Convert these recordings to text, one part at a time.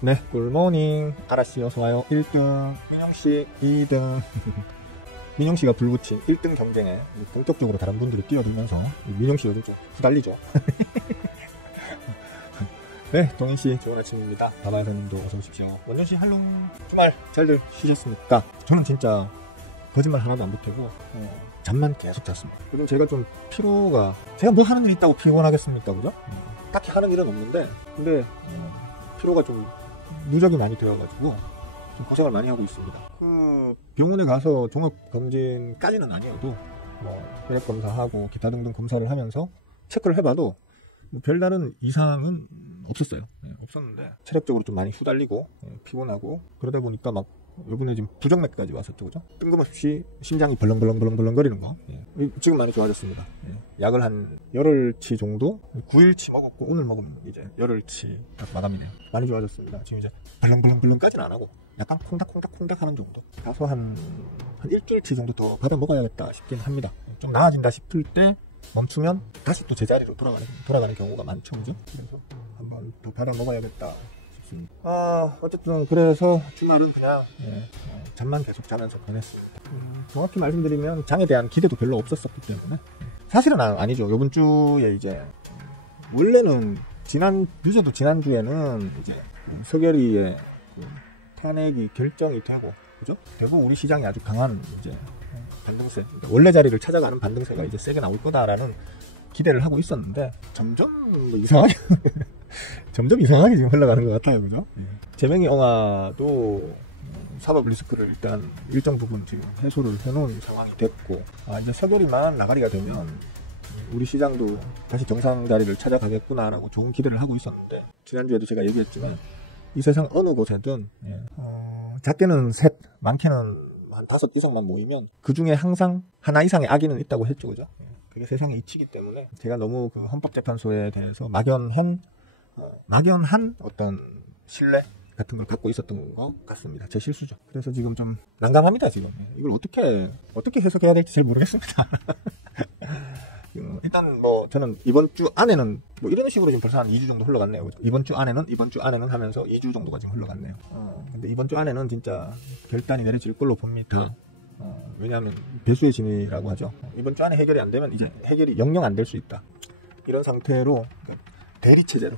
네, 굿모닝. 아라씨 어서와요. 1등, 민영씨 2등. 민영씨가 불붙인 1등 경쟁에 본격적으로 다른 분들이 뛰어들면서 민영씨 요즘 좀 후달리죠. 네, 동인씨 좋은 아침입니다. 바바야사님도 어서오십시오. 원준씨 할롱. 주말 잘들 쉬셨습니까? 저는 진짜 거짓말 하나도 안 보태고 잠만 계속 잤습니다. 요즘 제가 좀 피로가, 제가 뭐 하는 일 있다고 피곤하겠습니까, 그죠? 딱히 하는 일은 없는데, 근데 피로가 좀 누적이 많이 되어가지고 좀 고생을 많이 하고 있습니다. 병원에 가서 종합검진까지는 아니어도 혈액 검사하고 기타 등등 검사를 하면서 체크를 해봐도 별다른 이상은 없었어요. 없었는데 체력적으로 좀 많이 후달리고 피곤하고 그러다 보니까 막 요번에 지금 부정맥까지 왔었죠, 그죠? 뜬금없이 심장이 벌렁벌렁 거리는 거. 지금 많이 좋아졌습니다. 약을 한 열흘치 정도, 9일치 먹었고 오늘 먹으면 이제 열흘치 딱 마감이네요. 많이 좋아졌습니다. 지금 이제 벌렁벌렁까지는 안 하고 약간 콩닥콩닥 하는 정도. 가서 한 일주일치 정도 더 받아 먹어야겠다 싶긴 합니다. 좀 나아진다 싶을 때 멈추면 다시 또 제자리로 돌아가는 경우가 많죠, 그죠? 그래서 한번 더 받아 먹어야겠다. 어쨌든 그래서 주말은 그냥 잠만 계속 자면서 보냈습니다. 정확히 말씀드리면 장에 대한 기대도 별로 없었었기 때문에 사실은 아니죠. 요번 주에 이제 원래는 유죄도 지난주에는 이제 서결이의 탄핵이 결정이 되고, 그죠? 되고 우리 시장이 아주 강한 이제 반등세, 그러니까 원래 자리를 찾아가는 반등세가 이제 세게 나올 거다라는 기대를 하고 있었는데 점점 이상하게 지금 흘러가는 것 같아요, 그죠? 재명이 엉아도 사법 리스크를 일단 일정 부분 지금 해소를 해놓은 상황이 됐고, 이제 서결이만 나가리가 되면 우리 시장도 다시 정상 자리를 찾아가겠구나라고 좋은 기대를 하고 있었는데, 지난주에도 제가 얘기했지만 이 세상 어느 곳에든 작게는 셋, 많게는 한 5 이상만 모이면 그 중에 항상 하나 이상의 악인은 있다고 했죠, 그죠? 그게 세상의 이치이기 때문에 제가 너무 그 헌법재판소에 대해서 막연한 어떤 신뢰 같은 걸 갖고 있었던 것 같습니다. 제 실수죠. 그래서 지금 좀 난감합니다, 지금. 이걸 어떻게 해석해야 될지 잘 모르겠습니다. 일단 저는 이번 주 안에는 이런 식으로 지금 벌써 한 2주 정도 흘러갔네요. 이번 주 안에는 하면서 2주 정도가 지금 흘러갔네요. 근데 이번 주 안에는 진짜 결단이 내려질 걸로 봅니다. 왜냐하면 배수의 진이라고 하죠. 이번 주 안에 해결이 안 되면 이제 해결이 영영 안 될 수 있다. 이런 상태로 대리체제로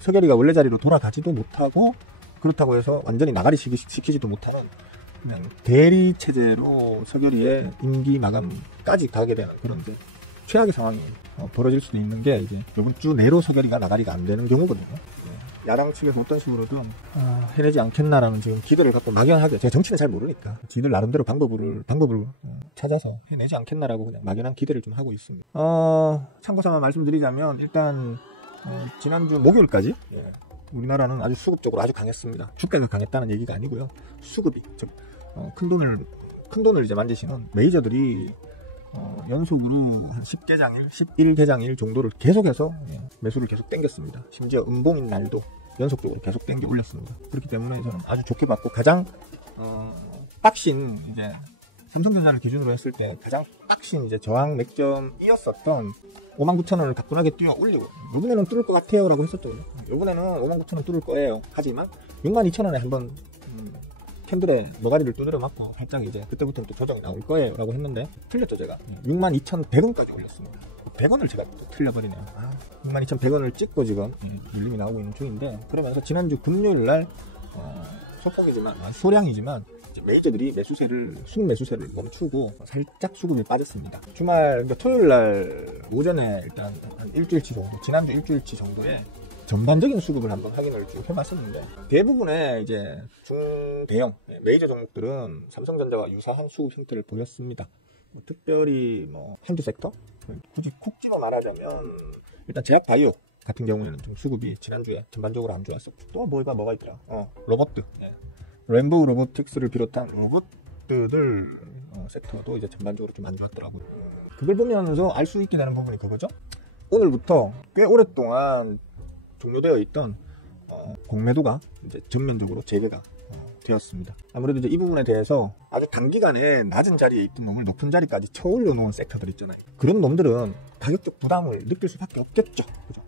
서결이가 원래 자리로 돌아가지도 못하고, 그렇다고 해서 완전히 나가리 시키지도 못하는 그냥 대리체제로 서결이의 임기 마감까지 가게 되는 그런 이제 최악의 상황이 벌어질 수도 있는 게 이제 이번 주 내로 서결이가 나가리가 안 되는 경우거든요. 야당 측에서 어떤 식으로든 해내지 않겠나라는 지금 기대를 갖고 막연하게, 제가 정치는 잘 모르니까 지들 나름대로 방법을 찾아서 해내지 않겠나라고 그냥 막연한 기대를 좀 하고 있습니다. 참고삼아 말씀드리자면 일단 지난주 목요일까지 우리나라는 아주 수급적으로 아주 강했습니다. 주가가 강했다는 얘기가 아니고요. 수급이, 즉 큰 돈을 이제 만지시는 메이저들이 연속으로 한 10개장일, 11개장일 정도를 계속해서 매수를 계속 땡겼습니다. 심지어 음봉인 날도 연속적으로 계속 땡겨 올렸습니다. 그렇기 때문에 저는 아주 좋게 봤고, 가장 빡신 이제 삼성전자를 기준으로 했을 때 가장 빡신 이제 저항 맥점이었었던 59,000원을 가뿐하게 뛰어 올리고, 요번에는 뚫을 것 같아요 라고 했었죠. 요번에는 59,000원 뚫을 거예요 하지만 62,000원에 한번 캔들에 노가리를 두드려 맞고 살짝 이제 그때부터는 또 조정이 나올 거예요 라고 했는데 틀렸죠. 제가 62,100원까지 올렸습니다. 100원을 제가 또 틀려버리네요. 62,100원을 찍고 지금 밀림이 나오고 있는 중인데, 그러면서 지난주 금요일날 소폭이지만 소량이지만 메이저들이 수급 매수세를 멈추고 살짝 수급이 빠졌습니다. 주말, 그러니까 토요일날 오전에 일단 한 일주일치 정도, 지난주 일주일치 정도의 전반적인 수급을 한번 확인을 쭉 해봤었는데, 대부분의 이제 중대형 메이저 종목들은 삼성전자와 유사한 수급 형태를 보였습니다. 특별히 한두 섹터? 굳이 콕 집어 말하자면 일단 제약바이오 같은 경우에는 좀 수급이 지난주에 전반적으로 안 좋았었고, 또 뭐가 있더라. 로봇들. 램보 로보틱스를 비롯한 로봇들 섹터도 이제 전반적으로 좀 안 좋았더라고요. 그걸 보면서 알 수 있게 되는 부분이 그거죠. 오늘부터 꽤 오랫동안 종료되어 있던 공매도가 이제 전면적으로 재개가 되었습니다. 아무래도 이제 이 부분에 대해서 아주 단기간에 낮은 자리에 있던 놈을 높은 자리까지 쳐올려 놓은 섹터들 있잖아요. 그런 놈들은 가격적 부담을 느낄 수밖에 없겠죠. 그죠?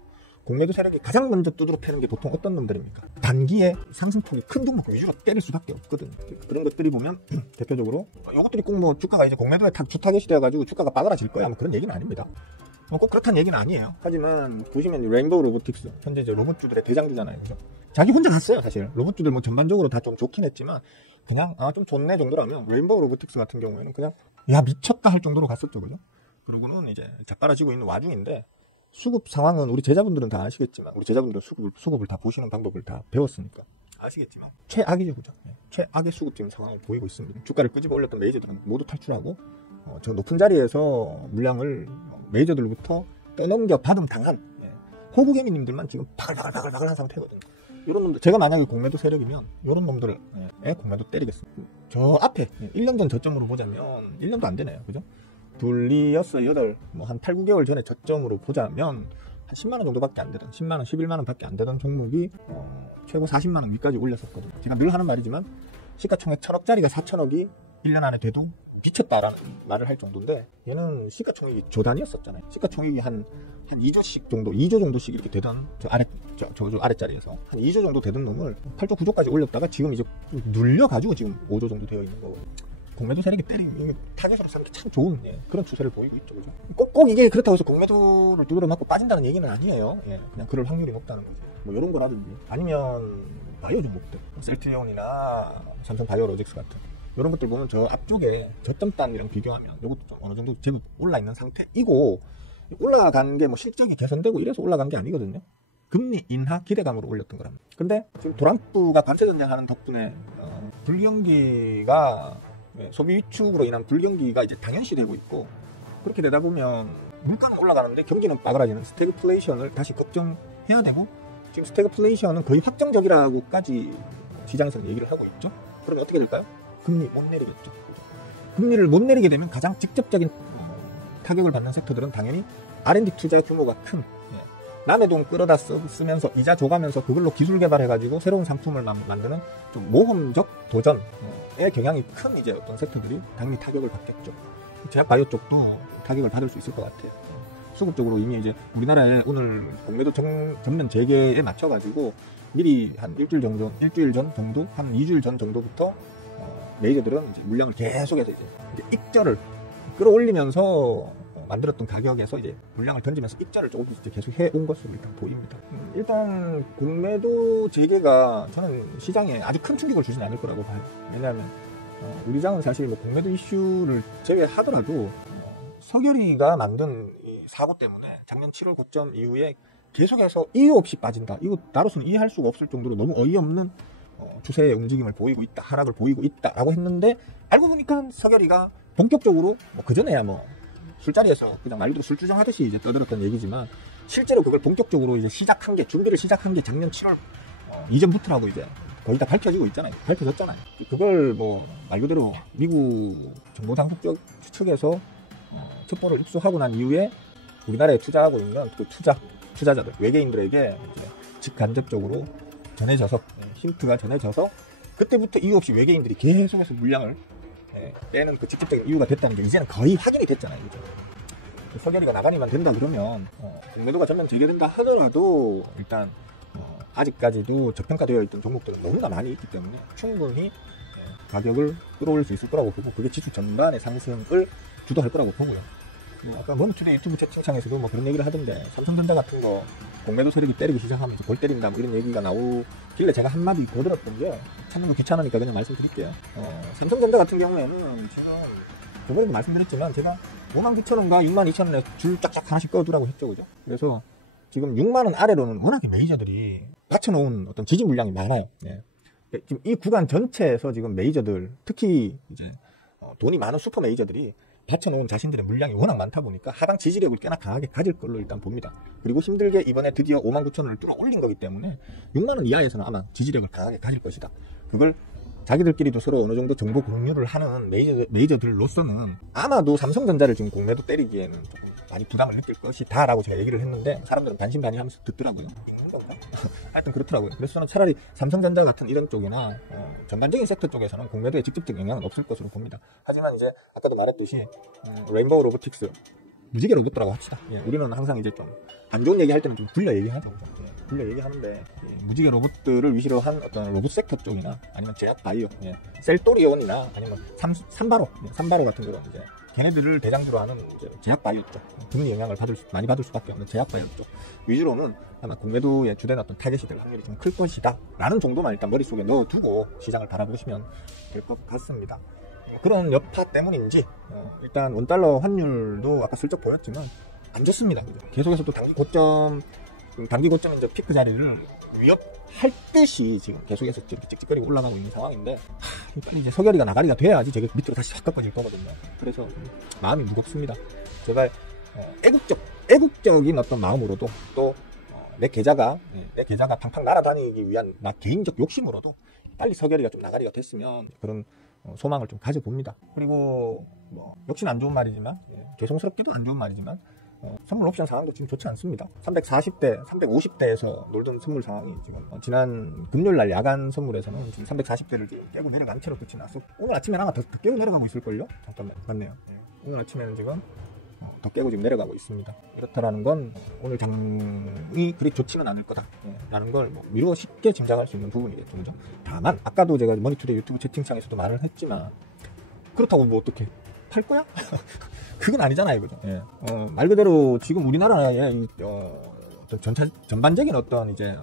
공매도 세력이 가장 먼저 두드러 패는 게 보통 어떤 놈들입니까? 단기에 상승폭이 큰 종목 위주로 때릴 수밖에 없거든. 그런 것들이 보면 대표적으로 이것들이 꼭 뭐 주가가 이제 공매도에 주타겟이 되어가지고 주가가 빠그라질 거야 뭐 그런 얘기는 아닙니다. 꼭 그렇다는 얘기는 아니에요. 하지만 보시면 레인보우 로보틱스 현재 이제 로봇주들의 대장주잖아요. 그죠? 자기 혼자 갔어요. 사실 로봇주들 뭐 전반적으로 다 좀 좋긴 했지만 그냥 좀 좋네 정도라면 레인보우 로보틱스 같은 경우에는 그냥 야 미쳤다 할 정도로 갔었죠. 그죠? 그러고는 이제 자빠라지고 있는 와중인데 수급 상황은 우리 제자분들은 다 아시겠지만 우리 제자분들은 수급을 다 보시는 방법을 다 배웠으니까 아시겠지만 최악이죠. 그죠? 최악의 수급적인 상황을 보이고 있습니다. 주가를 끄집어 올렸던 메이저들은 모두 탈출하고 저 높은 자리에서 물량을 메이저들로부터 떠넘겨 받음당한 호구개미님들만 지금 바글바글한 상태거든요. 이런 놈들 제가 만약에 공매도 세력이면 이런 놈들을 공매도 때리겠습니다. 저 앞에 1년 전 저점으로 보자면 1년도 안 되네요. 그죠? 둘리였어 8, 한 8, 9개월 전에 저점으로 보자면 한 10만원 정도밖에 안 되던 10만원, 11만원 밖에 안 되던 종목이 최고 40만원 위까지 올렸었거든요. 제가 늘 하는 말이지만 시가총액 1000억짜리가 4천억이 1년 안에 돼도 미쳤다라는 말을 할 정도인데 얘는 시가총액이 조단위였었잖아요. 시가총액이 한 2조씩 정도, 2조 정도씩 이렇게 되던 저 아랫자리에서 한 2조 정도 되던 놈을 8조, 9조까지 올렸다가 지금 이제 눌려가지고 지금 5조 정도 되어 있는 거거든요. 공매도 세력이 때리는 타겟으로 삼기 참 좋은 좋은 추세를 보이고 있죠. 그죠? 꼭 이게 그렇다고 해서 공매도를 두드려 맞고 빠진다는 얘기는 아니에요. 그냥 그럴 확률이 높다는 거지. 뭐 이런 거라든지 아니면 바이오 종목들, 셀트리온이나 삼성 바이오로직스 같은 이런 것들 보면 저 앞쪽에 저점단이랑 비교하면 이것도 좀 어느 정도 제법 올라 있는 상태이고 올라간 게 뭐 실적이 개선되고 이래서 올라간 게 아니거든요. 금리 인하 기대감으로 올렸던 거랍니다. 근데 지금 트럼프가 관세전쟁하는 덕분에 불경기가 소비 위축으로 인한 불경기가 이제 당연시되고 있고 그렇게 되다 보면 물가는 올라가는데 경기는 빠그라지는 스태그플레이션을 다시 걱정해야 되고 지금 스태그플레이션은 거의 확정적이라고까지 시장에서는 얘기를 하고 있죠. 그러면 어떻게 될까요? 금리 못 내리겠죠. 금리를 못 내리게 되면 가장 직접적인 타격을 받는 섹터들은 당연히 R&D 투자 규모가 큰 남의 돈 끌어다 쓰면서 이자 줘가면서 그걸로 기술 개발해가지고 새로운 상품을 만드는 좀 모험적 도전의 경향이 큰 이제 어떤 섹터들이 당연히 타격을 받겠죠. 제약바이오 쪽도 타격을 받을 수 있을 것 같아요. 수급적으로 이미 이제 우리나라에 오늘 공매도 전면 재개에 맞춰가지고 미리 한 일주일 전 정도, 한 2주일 전 정도부터 메이저들은 이제 물량을 계속해서 이제 익절을 끌어올리면서 만들었던 가격에서 이제 물량을 던지면서 입자를 조금씩 이제 계속 해온 것으로 일단 보입니다. 일단 공매도 재개가 저는 시장에 아주 큰 충격을 주지는 않을 거라고 봐요. 왜냐하면 우리 장은 사실 뭐 공매도 이슈를 제외하더라도 서결이가 만든 이 사고 때문에 작년 7월 고점 이후에 계속해서 이유 없이 빠진다. 이거 나로서는 이해할 수가 없을 정도로 너무 어이없는 추세의 움직임을 보이고 있다, 하락을 보이고 있다라고 했는데 알고 보니까 서결이가 본격적으로 그 전에야 술자리에서 그냥 말 그대로 술주정하듯이 이제 떠들었던 얘기지만 실제로 그걸 본격적으로 이제 준비를 시작한 게 작년 7월 이전부터라고 이제 거의 다 밝혀지고 있잖아요. 밝혀졌잖아요. 그걸 말 그대로 미국 정보당국 측에서 첩보를 흡수하고 난 이후에 우리나라에 투자하고 있는 그 투자자들, 외계인들에게 직간접적으로 전해져서 힌트가 전해져서 그때부터 이유 없이 외계인들이 계속해서 물량을 빼는 그 직접적인 이유가 됐다는 게 이제는 거의 확인이 됐잖아요. 그죠? 서결이가 나가니만 된다 그러면 공매도가 전면 재개된다 하더라도 일단 아직까지도 저평가되어 있던 종목들은 너무나 많이 있기 때문에 충분히 가격을 끌어올릴 수 있을 거라고 보고 그게 지수 전반의 상승을 주도할 거라고 보고요. 아까 머니투데이 유튜브 채팅창에서도 그런 얘기를 하던데 삼성전자 같은 거 공매도 세력이 때리기 시작하면서 골 때린다 이런 얘기가 나오길래 제가 한마디 더 들었던 게 찾는 거 귀찮으니까 그냥 말씀드릴게요. 삼성전자 같은 경우에는 지금 저번에도 말씀드렸지만 제가 59,000원과 62,000원에 줄 쫙쫙 하나씩 꺼두라고 했죠. 그죠? 그래서 지금 6만원 아래로는 워낙에 메이저들이 받쳐놓은 어떤 지지 물량이 많아요. 지금 이 구간 전체에서 지금 메이저들 특히 이제 돈이 많은 슈퍼 메이저들이 받쳐놓은 자신들의 물량이 워낙 많다 보니까 하방 지지력을 꽤나 강하게 가질 걸로 일단 봅니다. 그리고 힘들게 이번에 드디어 59,000원을 뚫어 올린 거기 때문에 6만원 이하에서는 아마 지지력을 강하게 가질 것이다. 그걸 자기들끼리도 서로 어느 정도 정보 공유를 하는 메이저들로서는 아마도 삼성전자를 지금 공매도 때리기에는 조금 많이 부담을 느낄 것이다 라고 제가 얘기를 했는데 사람들은 반신반의하면서 듣더라고요. 읽는 건가? 하여튼 그렇더라고요. 그래서 저는 차라리 삼성전자 같은 이런 쪽이나 전반적인 섹터 쪽에서는 공매도에 직접적 영향은 없을 것으로 봅니다. 하지만 이제 아까도 말했듯이 레인보우 로보틱스 무지개 로봇이라고 합시다. 예, 우리는 항상 이제 좀 안 좋은 얘기 할 때는 좀 굴려 얘기하죠. 예, 굴려 얘기하는데 무지개 로봇들을 위시로 한 어떤 로봇 섹터 쪽이나 아니면 제약 바이오, 셀토리온이나 아니면 삼바로 같은 그런 이제 걔네들을 대장주로 하는 이제 제약 바이오 쪽, 금리 영향을 많이 받을 수밖에 없는 제약 바이오 쪽 위주로는 아마 공매도의 주된 어떤 타겟이 될 확률이 좀 클 것이다 라는 정도만 일단 머릿속에 넣어두고 시장을 바라보시면 될 것 같습니다. 그런 여파 때문인지 일단 원달러 환율도 아까 슬쩍 보였지만 안 좋습니다. 계속해서 또 단기 고점 이제 피크 자리를 위협할 듯이 지금 계속해서 찍찍거리고 올라가고 있는 상황인데, 이제 서결이가 나가리가 돼야지 제가 밑으로 다시 확 꺾어질 거거든요. 그래서 마음이 무겁습니다. 제발 애국적인 어떤 마음으로도 또 내 계좌가 팡팡 날아다니기 위한 나 개인적 욕심으로도 빨리 서결이가 좀 나가리가 됐으면 그런 소망을 좀 가져봅니다. 그리고 역시나 안 좋은 말이지만, 죄송스럽기도 안 좋은 말이지만, 선물 옵션 상황도 지금 좋지 않습니다. 340대, 350대에서 놀던 선물 상황이 지금 지난 금요일날 야간 선물에서는 지금 340대를 지금 깨고 내려간 채로 끝이 났어. 오늘 아침에 아마 더 깨고 내려가고 있을걸요? 잠깐만, 맞네요. 오늘 아침에는 지금 더 깨고 지금 내려가고 있습니다. 이렇다라는 건 오늘 장이 그리 좋지는 않을 거다 라는 걸 미루어 쉽게 짐작할 수 있는 부분이겠죠. 그죠? 다만 아까도 제가 머니투데이 유튜브 채팅창에서도 말을 했지만, 그렇다고 뭐 어떻게 팔 거야? 그건 아니잖아요, 그죠? 말 그대로 지금 우리나라의 어떤 전반적인 어떤 이제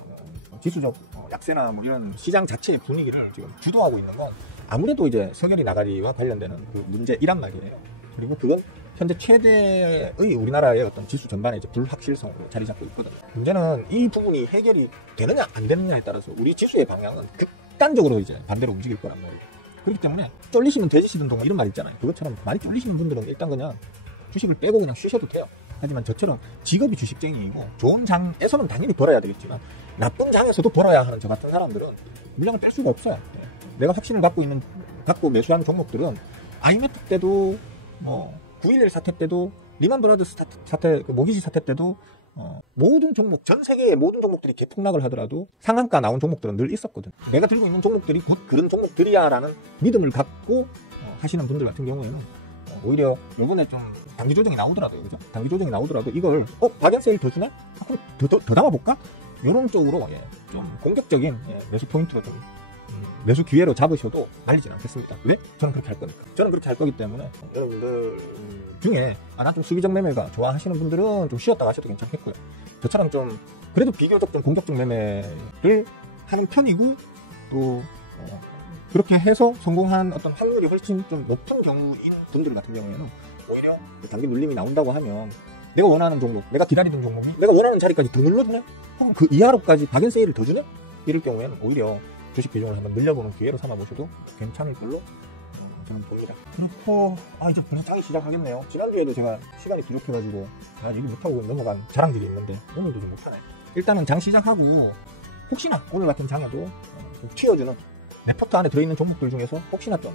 지수적 약세나 뭐 이런 시장 자체의 분위기를 지금 주도하고 있는 건 아무래도 이제 서결이 나가리와 관련되는 그 문제이란 말이에요. 그리고 그건 현재 최대의 우리나라의 어떤 지수 전반의 이제 불확실성으로 자리 잡고 있거든요. 문제는 이 부분이 해결이 되느냐 안 되느냐에 따라서 우리 지수의 방향은 극단적으로 이제 반대로 움직일 거란 말이에요. 그렇기 때문에 쫄리시면 돼지시든 동뭐 이런 말 있잖아요. 그것처럼 많이 쫄리시는 분들은 일단 그냥 주식을 빼고 그냥 쉬셔도 돼요. 하지만 저처럼 직업이 주식쟁이이고 좋은 장에서는 당연히 벌어야 되겠지만 나쁜 장에서도 벌어야 하는 저 같은 사람들은 물량을 뺄 수가 없어요. 내가 확신을 갖고 매수하는 종목들은 IMF 때도 9.11 사태 때도 리만 브라더스 사태, 모기지 사태 때도 모든 종목, 전 세계의 모든 종목들이 개폭락을 하더라도 상한가 나온 종목들은 늘 있었거든. 내가 들고 있는 종목들이 곧 그런 종목들이야 라는 믿음을 갖고 하시는 분들 같은 경우에는 오히려 요번에 좀 단기 조정이 나오더라도, 그죠? 단기 조정이 나오더라도 이걸 박연세일 더 주나? 그럼 더 담아볼까? 이런 쪽으로 좀 공격적인 매수 포인트로 좀 매수 기회로 잡으셔도 말리진 않겠습니다. 왜? 저는 그렇게 할 거니까. 저는 그렇게 할 거기 때문에 여러분들 중에 난 좀 수비적 매매가 좋아하시는 분들은 좀 쉬었다 가셔도 괜찮겠고요. 저처럼 좀 그래도 비교적 좀 공격적 매매를 하는 편이고 또 그렇게 해서 성공한 어떤 확률이 훨씬 좀 높은 경우인 분들 같은 경우에는 오히려 단기 눌림이 나온다고 하면 내가 원하는 종목, 내가 기다리던 종목이 내가 원하는 자리까지 더 눌러주네? 혹은 그 이하로까지 박연세일을 더 주네? 이럴 경우에는 오히려 주식 비중을 한번 늘려보는 기회로 삼아보셔도 괜찮을 걸로 저는 봅니다. 그렇고 이제 벌써 시작하겠네요. 지난주에도 제가 시간이 부족해가지고 얘기 못하고 넘어간 자랑들이 있는데 오늘도 좀 못하네. 일단은 장 시작하고 혹시나 오늘 같은 장에도 좀 튀어주는 내 포트 안에 들어있는 종목들 중에서 혹시나 좀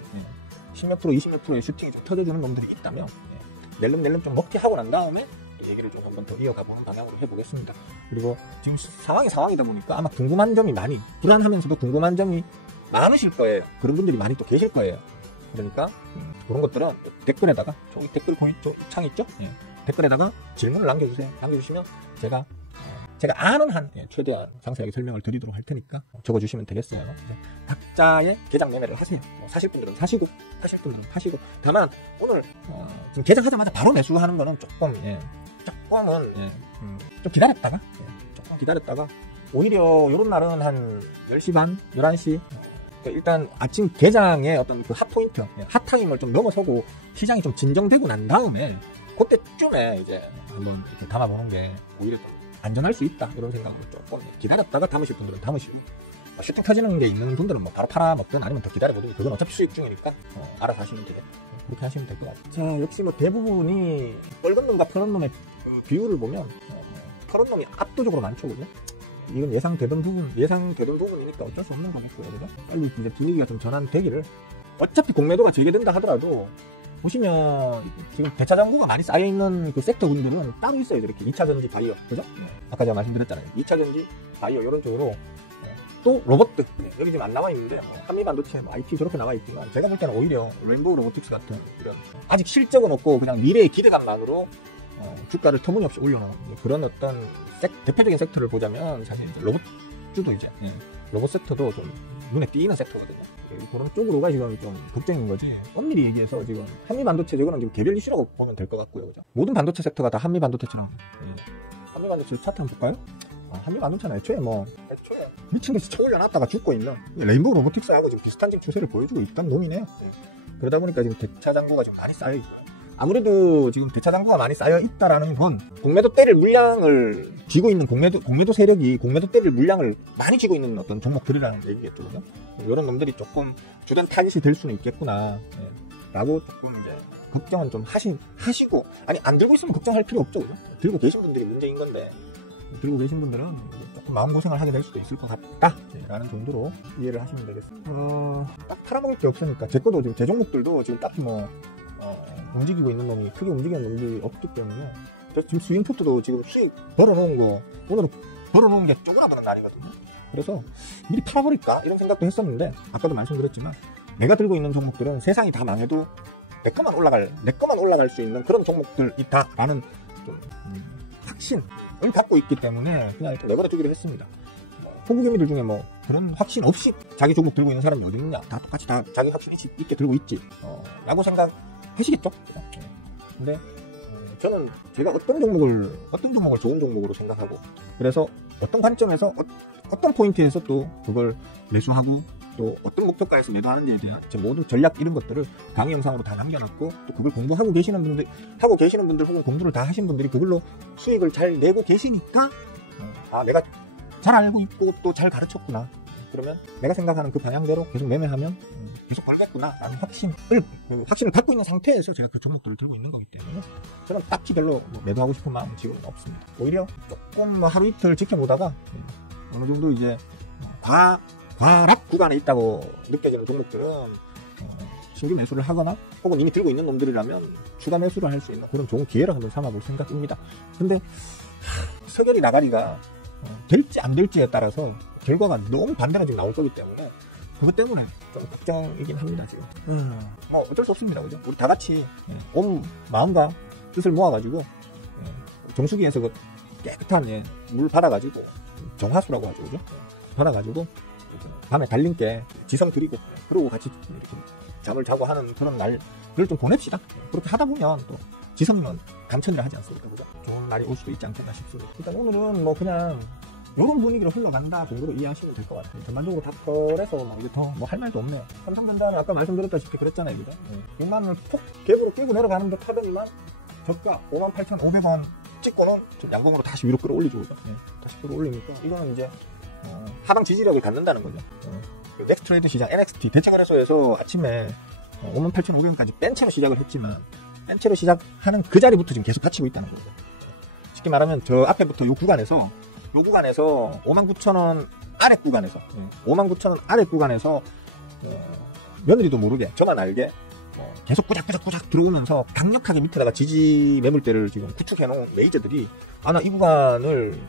10몇 프로, 20몇 프로의 슈팅이 좀 터져주는 놈들이 있다면 낼름 좀 먹튀하고 난 다음에 얘기를 좀 한번 더 이어가보는 방향으로 해보겠습니다. 그리고 지금 상황이다 보니까 아마 궁금한 점이 많이, 불안하면서도 궁금한 점이 많으실 거예요. 그런 분들이 많이 또 계실 거예요. 그러니까 그런 것들은 댓글에다가 저기 댓글 창 있죠? 댓글에다가 질문을 남겨주시면 제가 아는 한 최대한 상세하게 설명을 드리도록 할 테니까 적어주시면 되겠어요. 각자의 계장 매매를 하세요. 사실 분들은 사시고 파실 분들은 파시고. 다만 오늘 지금 계장하자마자 바로 매수하는 거는 조금은 좀 기다렸다가 오히려 이런 날은 한 10시 반, 11시 일단 아침 개장의 어떤 그 핫포인트, 핫타임을 좀 넘어서고 시장이 좀 진정되고 난 다음에 그때쯤에 이제 한번 이렇게 담아보는 게 오히려 좀 안전할 수 있다 이런 생각으로 조금 기다렸다가 담으실 분들은 담으시고, 슈팅 터지는 게 있는 분들은 바로 팔아먹든 아니면 더 기다려보든 그건 어차피 수익 중이니까 알아서 하시면 되겠다. 그렇게 하시면 될 것 같아요. 자, 역시 대부분이 빨간 놈과 파란 놈의 비율을 보면 파란 놈이 압도적으로 많죠, 그죠? 이건 예상되던 부분이니까 어쩔 수 없는 거겠고요, 그죠? 빨리 이제 분위기가 좀 전환되기를. 어차피 공매도가 재개된다 하더라도 보시면 지금 대차장구가 많이 쌓여있는 그 섹터 분들은 따로 있어요. 이렇게 2차전지 바이오, 그죠? 아까 제가 말씀드렸잖아요. 2차전지 바이오 이런 쪽으로 또 로봇들 여기 지금 안 나와있는데 한미반도체, IT 저렇게 나와있지만 제가 볼 때는 오히려 레인보우 로보틱스 같은 이런 아직 실적은 없고 그냥 미래의 기대감만으로 주가를 터무니없이 올려놓은 그런 어떤 대표적인 섹터를 보자면 사실 이제 로봇주도 이제 로봇 섹터도 좀 눈에 띄는 섹터거든요. 그런 쪽으로가 지금 좀 걱정인 거지. 엄밀히 얘기해서 지금 한미 반도체 저거는 지금 개별 이슈라고 보면 될 것 같고요. 그죠? 모든 반도체 섹터가 다 한미 반도체처럼. 한미 반도체 차트 한번 볼까요? 한미 반도체는 애초에 미친듯이 쳐올려놨다가 죽고 있는 레인보우 로보틱스하고 지금 비슷한 지금 추세를 보여주고 있다는 놈이네요. 그러다 보니까 지금 대차 잔고가 좀 많이 쌓여 있고요. 아무래도 지금 대차 잔고가 많이 쌓여 있다라는 건 공매도 때릴 물량을 쥐고 있는 공매도 세력이 공매도 때릴 물량을 많이 쥐고 있는 어떤 종목들이라는 얘기겠죠. 그죠? 이런 놈들이 조금 주된 타깃이 될 수는 있겠구나. 라고 조금 이제 걱정은 좀 하시고, 아니, 안 들고 있으면 걱정할 필요 없죠. 그죠? 들고 계신 분들이 문제인 건데, 들고 계신 분들은 조금 마음고생을 하게 될 수도 있을 것 같다 라는 정도로 이해를 하시면 되겠습니다. 딱 팔아먹을 게 없으니까 제 것도 지금 제 종목들도 지금 딱히 움직이고 있는 놈이 크게 움직이는 놈들이 없기 때문에 지금 스윙푸트도 지금 수익 벌어놓은 거 오늘 벌어놓은 게 쪼그라드는 날이거든요. 그래서 미리 팔아버릴까 이런 생각도 했었는데 아까도 말씀드렸지만 내가 들고 있는 종목들은 세상이 다 망해도 내 것만 올라갈 수 있는 그런 종목들이다 라는 좀 확신을 갖고 있기 때문에 그냥 일단 내버려 두기로 했습니다. 호구개미들 중에 그런 확신 없이 자기 종목 들고 있는 사람이 어디 있느냐, 다 똑같이 다 자기 확신 있게 들고 있지 라고 생각하시겠죠. 근데 저는 제가 어떤 종목을 좋은 종목으로 생각하고, 그래서 어떤 관점에서 어떤 포인트에서 또 그걸 매수하고 또 어떤 목표가에서 매도하는지에 대한 제 모든 전략 이런 것들을 강의 영상으로 다 남겨놓고, 또 그걸 공부하고 계시는 분들 혹은 공부를 다 하신 분들이 그걸로 수익을 잘 내고 계시니까 내가 잘 알고 있고 또 잘 가르쳤구나, 그러면 내가 생각하는 그 방향대로 계속 매매하면 계속 벌겠구나 라는 확신을 갖고 있는 상태에서 제가 그 종목들을 들고 있는 거기 때문에 저는 딱히 별로 매도하고 싶은 마음은 지금은 없습니다. 오히려 조금 하루 이틀 지켜보다가 어느 정도 이제 과락 구간에 있다고 느껴지는 종목들은 신규 매수를 하거나 혹은 이미 들고 있는 놈들이라면 추가 매수를 할 수 있는 그런 좋은 기회를 한번 삼아볼 생각입니다. 근데 서결이 나가리가 될지 안 될지에 따라서 결과가 너무 반대가 지금 나올 거기 때문에 그것 때문에 좀 걱정이긴 합니다. 지금 어쩔 수 없습니다. 그죠? 우리 다 같이 온 마음과 뜻을 모아가지고 정수기에서 그 깨끗한 물 받아가지고, 정화수라고 하죠. 그죠? 받아가지고 밤에 달님께 지성 드리고 그러고 같이 이렇게 잠을 자고 하는 그런 날을 좀 보냅시다. 그렇게 하다 보면 또 지성은 감천이라 하지 않습니까? 그죠? 좋은 날이 올 수도 있지 않겠나 싶습니다. 일단 오늘은 그냥 이런 분위기로 흘러간다 정도로 이해하시면 될 것 같아요. 전반적으로 다 펄에서 이제 더 할 말도 없네요. 삼성전자는 아까 말씀드렸다시피 그랬잖아요. 그죠? 6만원을 푹 갭으로 끼고 내려가는 듯 하더니만 저가 58,500원 찍고는 좀 양봉으로 다시 위로 끌어올리죠. 그죠? 다시 끌어올리니까 이거는 이제 하방 지지력을 갖는다는 거죠. 넥스트 트레이드 시장 NXT 대체거래소에서 아침에 58,500원까지 뺀 채로 시작을 했지만 뺀 채로 시작하는 그 자리부터 지금 계속 받치고 있다는 거죠. 쉽게 말하면 저 앞에부터 요 구간에서 59,000원 아래 구간에서 며느리도 모르게 저만 알게 계속 꾸작꾸작 들어오면서 강력하게 밑에다가 지지 매물대를 지금 구축해 놓은 메이저들이 나 이 구간을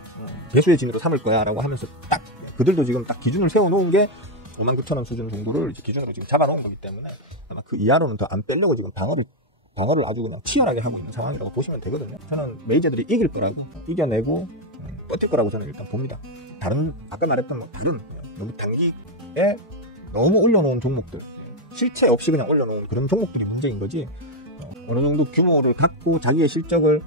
배수의 진으로 삼을 거야 라고 하면서 딱 그들도 지금 딱 기준을 세워 놓은 게 59,000원 수준 정도를 기준으로 지금 잡아 놓은 거기 때문에 아마 그 이하로는 더 안 빼려고 지금 방어를 아주 그냥 치열하게 하고 있는 상황이라고 보시면 되거든요. 저는 메이저들이 이길 거라고, 이겨내고 버틸 거라고 저는 일단 봅니다. 아까 말했던 다른 너무 단기에 너무 올려놓은 종목들, 실체 없이 그냥 올려놓은 그런 종목들이 문제인 거지, 어느 정도 규모를 갖고 자기의 실적을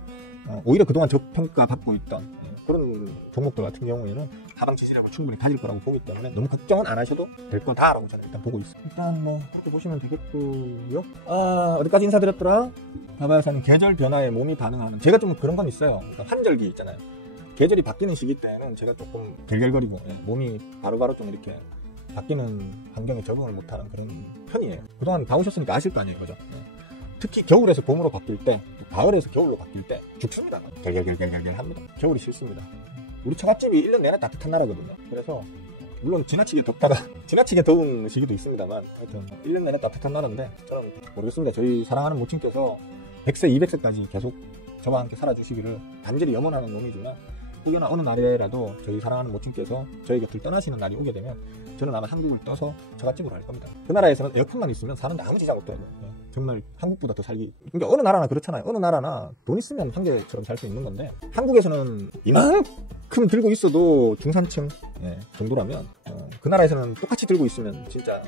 오히려 그동안 저평가받고 있던 그런 종목들 같은 경우에는 하방 지지력을 충분히 가질 거라고 보기 때문에 너무 걱정은 안 하셔도 될 거다라고 저는 일단 보고 있습니다. 일단 그렇게 보시면 되겠고요. 어디까지 인사드렸더라? 바바야사님, 계절 변화에 몸이 반응하는, 제가 좀 그런 건 있어요. 그러니까 환절기 있잖아요. 계절이 바뀌는 시기 때는 제가 조금 결결거리고 몸이 바로바로 좀 이렇게 바뀌는 환경에 적응을 못하는 그런 편이에요. 그동안 봐오셨으니까 아실 거 아니에요, 그죠? 특히 겨울에서 봄으로 바뀔 때, 가을에서 겨울로 바뀔 때 죽습니다. 결결결결결 합니다. 겨울이 싫습니다. 우리 처갓집이 1년 내내 따뜻한 나라거든요. 그래서 물론 지나치게 더운 시기도 있습니다만 하여튼 1년 내내 따뜻한 나라인데, 저는 모르겠습니다. 저희 사랑하는 모친께서 100세, 200세까지 계속 저와 함께 살아주시기를 간절히 염원하는 놈이지만, 혹여나 어느 날에라도 저희 사랑하는 모친께서 저희 곁을 떠나시는 날이 오게 되면 저는 아마 한국을 떠서 처갓집으로 갈 겁니다. 그 나라에서는 에어컨만 있으면 사는데 아무 지장 없더라고요. 정말 한국보다 더 살기. 그러니까 어느 나라나 그렇잖아요. 어느 나라나 돈 있으면 한국처럼 살 수 있는 건데, 한국에서는 이만큼 들고 있어도 중산층 정도라면 그 나라에서는 똑같이 들고 있으면 진짜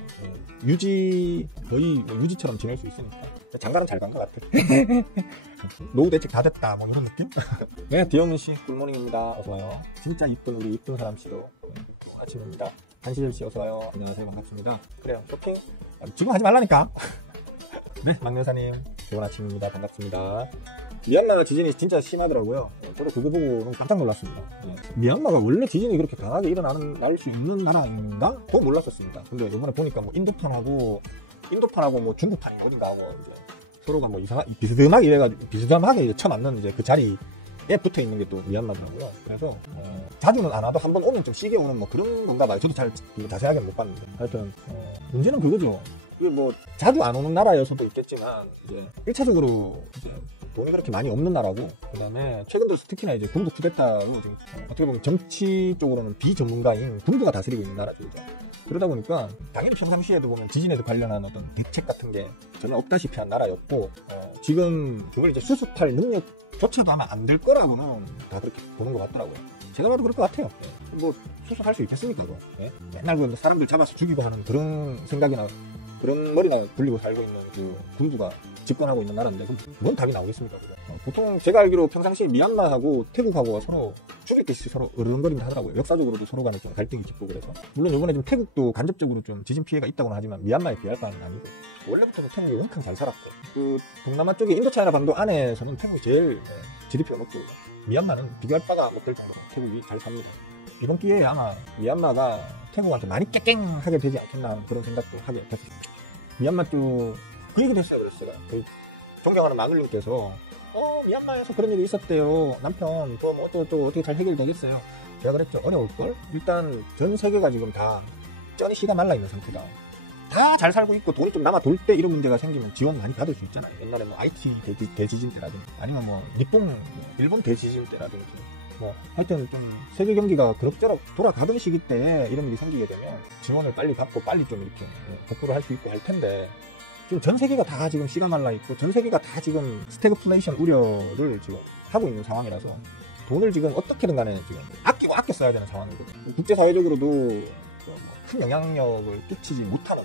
거의 뭐 유지처럼 지낼 수 있으니까 장가는 잘 간 것 같아. 노후 대책 다 됐다 뭐 이런 느낌? 네, 디영민 씨 굿모닝입니다. 어서와요. 진짜 이쁜 우리 이쁜 사람 씨도 아침입니다. 한시절 씨 어서와요. 안녕하세요. 반갑습니다. 그래요, 쇼핑 지금 하지 말라니까. 네, 막내사님 좋은 아침입니다. 반갑습니다. 미얀마 지진이 진짜 심하더라고요. 저도 그거 보고 너무 깜짝 놀랐습니다. 미얀마가 원래 지진이 그렇게 강하게 날 수 있는 나라인가? 그거 몰랐었습니다. 근데 이번에 보니까 뭐 인도판하고 뭐 중국판이 어딘가 하고 이제 서로가 뭐 비스듬하게 쳐맞는 이제 그 자리에 붙어 있는 게 또 미얀마더라고요. 그래서 자주는 안 와도 한번 오면 좀 시게 오는 뭐 그런 건가 봐요. 저도 잘 자세하게 못 봤는데. 하여튼 문제는 그거죠. 이게 뭐 자주 안 오는 나라여서도 있겠지만 이제 1차적으로 이제 돈이 그렇게 많이 없는 나라고, 그 다음에 최근 들어서 특히나 이제 군부 쿠데타로 지금 어떻게 보면 정치 쪽으로는 비전문가인 군부가 다스리고 있는 나라죠. 이제. 그러다 보니까 당연히 평상시에도 보면 지진에도 관련한 어떤 대책 같은 게 전혀 없다시피 한 나라였고, 지금 그걸 이제 수습할 능력조차도 아마 안 될 거라고는 다 그렇게 보는 것 같더라고요. 제가 봐도 그럴 것 같아요. 뭐 수습할 수 있겠습니까? 그거. 맨날 그 사람들 잡아서 죽이고 하는 그런 생각이나 그런 머리나 굴리고 살고 있는 그 군부가 집권하고 있는 나라인데 뭔 답이 나오겠습니까? 보통 제가 알기로 평상시에 미얀마하고 태국하고 서로 죽일 듯이 서로 으르렁거린다 하더라고요. 역사적으로도 서로 간에 좀 갈등이 짙고 그래서. 물론 이번에 좀 태국도 간접적으로 좀 지진 피해가 있다고는 하지만 미얀마에 비할 바는 아니고, 원래부터는 태국이 워낙 잘 살았고, 그 동남아 쪽에 인도차이나 반도 안에서는 태국이 제일 GDP가 높고, 미얀마는 비교할 바가 못 될 정도로 태국이 잘 삽니다. 이번 기회에 아마 미얀마가 태국한테 많이 깨깽하게 되지 않겠나 그런 생각도 하게 됐어요. 미얀마 쪽 그 얘기도 했어요. 그래서 제가 그 존경하는 마눌님께서 미얀마에서 그런 일이 있었대요. 남편 뭐 어쩌고 어떻게 잘 해결되겠어요. 제가 그랬죠. 어려울걸? 일단 전 세계가 지금 다 쩌니 씨가 말라있는 상태다. 다 잘 살고 있고 돈이 좀 남아 돌 때 이런 문제가 생기면 지원 많이 받을 수 있잖아요. 옛날에 뭐 IT 대지진 때라든지 아니면 뭐 일본 대지진 때라든지 뭐 하여튼 좀 세계 경기가 그럭저럭 돌아가던 시기 때 이런 일이 생기게 되면 지원을 빨리 받고 빨리 좀 이렇게 복구를 할 수 있고 할 텐데, 지금 전 세계가 다 지금 씨가 말라 있고 전 세계가 다 지금 스태그플레이션 우려를 지금 하고 있는 상황이라서 돈을 지금 어떻게든 간에 지금 아껴 써야 되는 상황이거든요. 국제사회적으로도 큰 영향력을 끼치지 못하는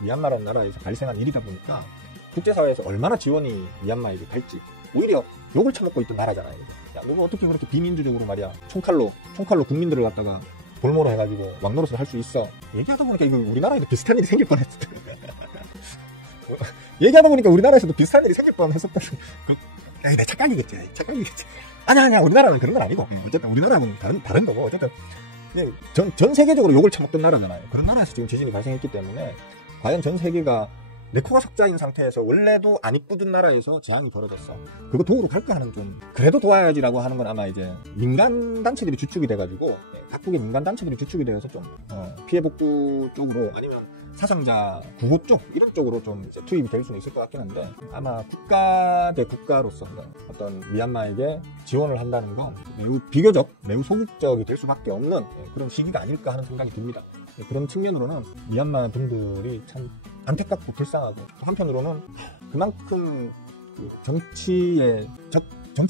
미얀마라는 나라에서 발생한 일이다 보니까 국제사회에서 얼마나 지원이 미얀마에게 갈지, 오히려 욕을 처먹고 있던 나라잖아요. 야, 너가 어떻게 그렇게 비민주적으로 말이야 총칼로 국민들을 갖다가 볼모로 해가지고 왕노릇을 할 수 있어. 얘기하다 보니까 이거 우리나라에도 비슷한 일이 생길 뻔했을 때 얘기하다 보니까 우리나라에서도 비슷한 일이 생길 뻔했었다. 내 착각이겠지. 아니야 우리나라는 그런 건 아니고, 어쨌든 우리나라는 다른 거고, 어쨌든 전 세계적으로 욕을 처먹던 나라잖아요. 그런 나라에서 지금 지진이 발생했기 때문에 과연 전 세계가 내 코가 석자인 상태에서 원래도 안 이쁘던 나라에서 재앙이 벌어졌어. 그거 도우러 갈까 하는, 좀 그래도 도와야지라고 하는 건 아마 이제 민간 단체들이 주축이 돼가지고, 각국의 민간 단체들이 주축이 되어서 좀 피해 복구 쪽으로 아니면 사상자 구호 쪽 이런 쪽으로 좀 이제 투입이 될 수는 있을 것 같긴 한데, 아마 국가 대 국가로서 어떤 미얀마에게 지원을 한다는 건 매우 소극적이 될 수밖에 없는 그런 시기가 아닐까 하는 생각이 듭니다. 그런 측면으로는 미얀마 분들이 참 안타깝고 불쌍하고, 또 한편으로는 그만큼 정치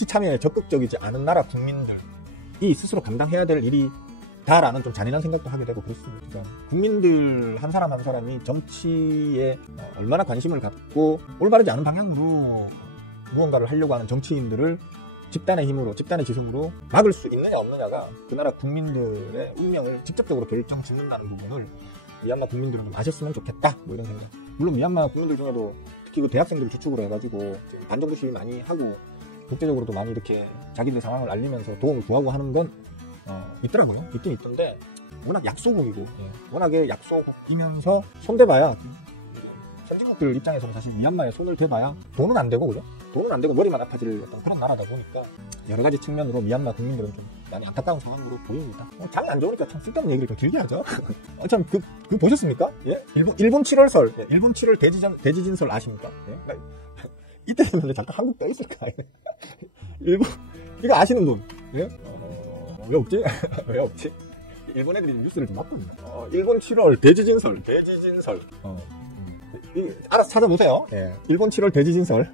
참여에 적극적이지 않은 나라 국민들이 스스로 감당해야 될 일이다라는 좀 잔인한 생각도 하게 되고 그렇습니다. 국민들 한 사람 한 사람이 정치에 얼마나 관심을 갖고 올바르지 않은 방향으로 무언가를 하려고 하는 정치인들을 집단의 힘으로, 집단의 지성으로 막을 수 있느냐 없느냐가 그 나라 국민들의 운명을 직접적으로 결정짓는다는 부분을 미얀마 국민들은 좀 아셨으면 좋겠다, 뭐 이런 생각. 물론 미얀마 국민들 중에도 특히 그 대학생들 주축으로 해가지고 반정부 시위 많이 하고 국제적으로도 많이 이렇게 자기들 상황을 알리면서 도움을 구하고 하는 건 있더라고요. 있긴 있던데 워낙 약소국이고, 워낙에 약소국이면서 손대봐야, 선진국들 입장에서는 사실 미얀마에 손을 대봐야 돈은 안 되고, 그죠? 돈은 안 되고 머리만 아파질 어떤 그런 나라다 보니까 여러 가지 측면으로 미얀마 국민들은 좀 많이 안타까운 상황으로 보입니다. 장 안 좋으니까 참 쓸데없는 얘기를 좀 길게 하죠. 참 그 보셨습니까? 예? 일본 7월설, 예? 일본 7월 대지진설 아십니까? 예? 이때 되면 잠깐 한국 떠 있을까? 일본 이거 아시는 분? 예? 왜 없지? 왜 없지? 일본 애들이 뉴스를 좀 맞거든요. 일본 7월 대지진설. 알아서 찾아보세요. 예. 일본 7월 대지진설.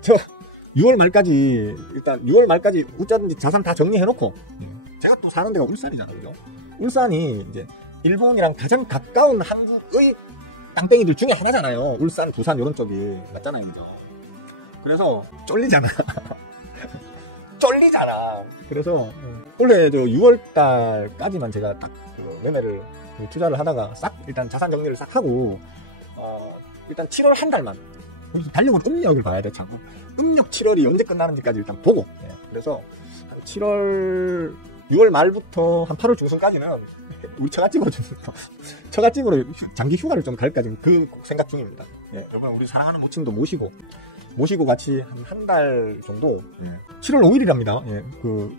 저 6월 말까지 일단 6월 말까지 어쩌든지 자산 다 정리해놓고 제가 또 사는 데가 울산이잖아요, 그죠? 울산이 이제 일본이랑 가장 가까운 한국의 땅덩이들 중에 하나잖아요. 울산, 부산 이런 쪽이 맞잖아요, 그죠? 그래서 쫄리잖아. 쫄리잖아. 그래서 원래 저 6월달까지만 제가 딱 매매를 투자를 하다가 싹 일단 자산 정리를 싹 하고 일단 7월 한 달만 달력은 음력을 봐야 돼. 자꾸 음력 7월이 언제 끝나는지까지 일단 보고 그래서 한 6월 말부터 한 8월 중순까지는 우리 처갓집으로 처갓집으로 장기 휴가를 좀 갈까 지금 그 생각 중입니다. 예, 여러분 우리 사랑하는 모친도 모시고 같이 한 달 정도 7월 5일이랍니다. 예, 뭐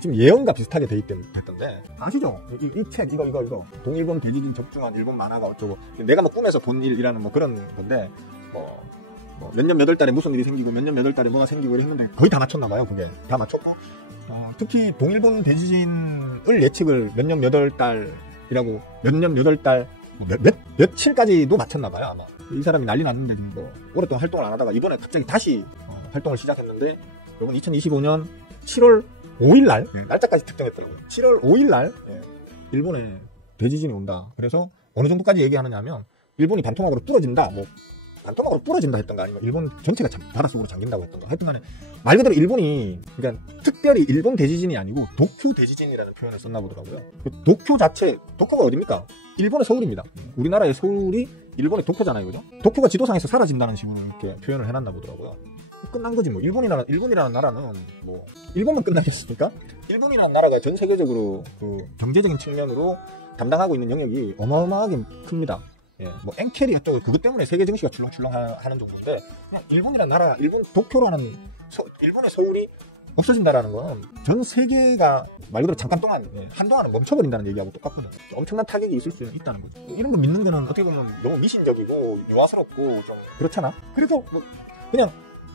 지금 예언과 비슷하게 돼 있던데 아시죠? 이 책 이거 동일본 대지진 적중한 일본 만화가 어쩌고 내가 뭐 꿈에서 본 일이라는 뭐 그런 건데 뭐 몇 년 몇 월 달에 무슨 일이 생기고 몇 년 몇 월 달에 뭐가 생기고 이렇게 했는데 거의 다 맞췄나 봐요. 그게 다 맞췄고 특히 동일본 대지진을 예측을 몇 년 몇 월 달이라고 몇 년 몇 월 달 며칠까지도 맞췄나 봐요. 아마 이 사람이 난리 났는데 뭐 오랫동안 활동을 안 하다가 이번에 갑자기 다시 활동을 시작했는데 여러분 2025년 7월 5일날 날짜까지 특정했더라고요. 7월 5일날 일본에 대지진이 온다. 그래서 어느 정도까지 얘기하느냐면 일본이 반토막으로 뚫어진다. 뭐 반토막으로 뚫어진다 했던가 아니면 일본 전체가 바닷속으로 잠긴다고 했던가 하여튼간에 말 그대로 일본이 그러니까 특별히 일본 대지진이 아니고 도쿄 대지진이라는 표현을 썼나 보더라고요. 그 도쿄가 어디입니까? 일본의 서울입니다. 우리나라의 서울이 일본의 도쿄잖아요, 그죠? 도쿄가 지도상에서 사라진다는 식으로 이렇게 표현을 해놨나 보더라고요. 끝난 거지 뭐. 일본이라는 나라는 뭐 일본만 끝나겠습니까? 일본이라는 나라가 전 세계적으로 그 경제적인 측면으로 담당하고 있는 영역이 어마어마하게 큽니다. 예, 뭐 엔켈이 어쩌고 그것 때문에 세계 증시가 출렁출렁 하는 정도인데 그냥 일본이라는 나라, 도쿄라는 일본의 서울이 없어진다라는 건 전 세계가 말 그대로 잠깐 동안 한동안은 멈춰버린다는 얘기하고 똑같거든요. 엄청난 타격이 있을 수 있다는 거죠. 이런 거 믿는 거는 어떻게 보면 너무 미신적이고 유아스럽고 좀 그렇잖아. 그래서 뭐 그냥